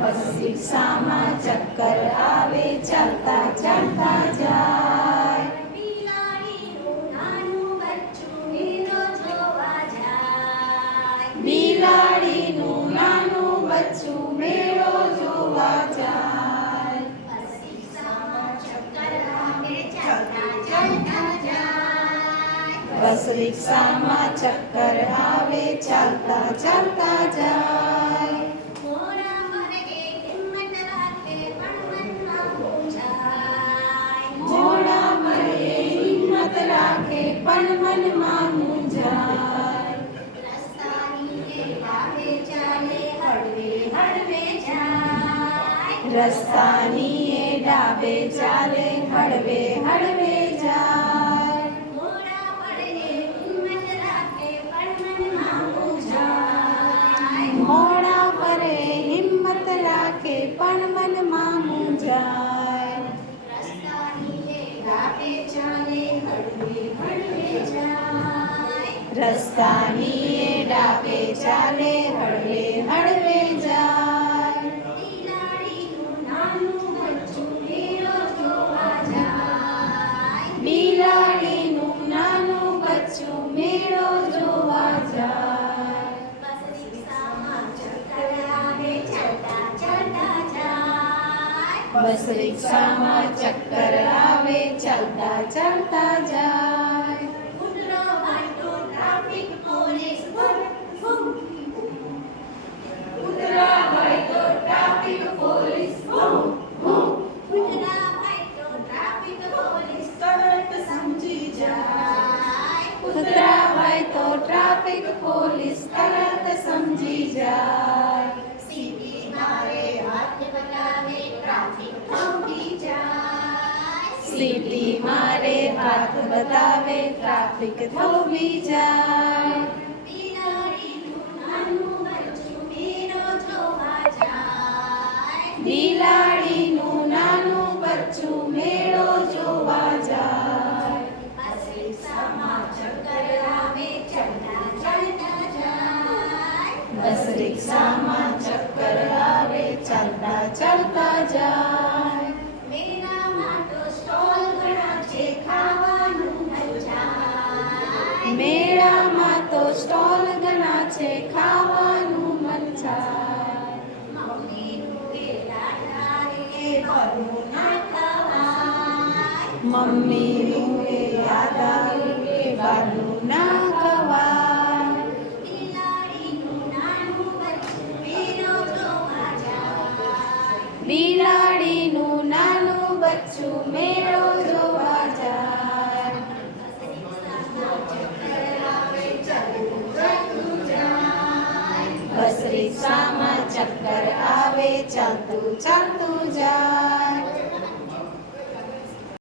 બસ રિક્ષામાં ચક્કર આવે ચાલતા ચાલતા જાય. બિલાડીનું નાનું બચ્ચું મેળો જોવા જાય. બિલાડીનું નાનું બચ્ચું મેળો જોવા જાય. બસ રિક્ષામાં ચક્કર આવે ચાલતા ચાલતા જાય. બસ રિક્ષામાં ચક્કર આવે ચાલતા ચાલતા જાય. મોડા માર્ગે હિંમત રાખે પણ મનમાં મૂંઝાય. મોડા મળે હિંમત રાખે પણ મનમાં મૂંઝાય. રસ્તાની એ ડાબે ચાલે હળવે હળવે જાય. રસ્તાની એ ડાબે ચાલે હળવે હળવે જાય. મોડા પડે હિંમત રાખે પણ મનમાં મૂંઝાય. મોડા પરે હિંમત રાખે પણ મનમાં મૂંઝાય. રસ્તાની એ ડાબે ચાલે હળવે હળવે જાય. રસ્તાની એ ડાબે ચાલે હળવે હળવે જાય. બિલાડીનું નાનું બચ્ચું મેળો જોવા જાય. બિલાડીનું નાનું બચ્ચું મેળો જોવા જાય. બસ રિક્ષામાં ચક્કર આવે ચાલતા ચાલતા જાય. બસ રિક્ષામાં ચક્કર આવે ચાલતા ચાલતા જાય. કૂતરો વાંટો ટ્રાફિક પોલીસ બૂમ બૂમ. કૂતરા હોય તો ટ્રાફિક પોલીસ બૂમ બૂમ. કૂતરા વાંટો ટ્રાફિક પોલીસ તરત સમજી જાય. જાય. કૂતરા હોય તો ટ્રાફિક પોલીસ તરત સમજી જાય. સીટી મારે હાથ બતાવે ટ્રાફિક થોભી જાય. સીટી મારે હાથ બતાવે ટ્રાફિક થોભી જાય. બિલાડીનું નાનું બચ્ચું મેળો જોવા જાય. બિલાડીનું નાનું બચ્ચું મેળો જોવા જાય. બસ રિક્ષામાં ચક્કર આવે ચાલતા ચાલતા જાય. બસ રિક્ષામાં ચક્કર આવે ચાલતા ચાલતા જાય. મેળામાં તો સ્ટોલ ઘણા છે ખાવાનું મચાય. મેળામાં તો સ્ટોલ ઘણા છે ખાવાનું મન થાય. મમ્મીનું એ દાદા રે બધું ના ખવાય. મમ્મીનું એ યાદ આવ્યું કે બહારનું ના ખવાય. બિલાડીનું નાનું બચ્ચું મેળો જોવા જાય. બિલાડીનું નાનું બચ્ચું મેળો જોવા જાય. બસ રિક્ષામાં ચક્કર આવે ચાલતું ચાલતું જાય. બસ રિક્ષામાં ચક્કર આવે ચાલતું ચાલતું જાય.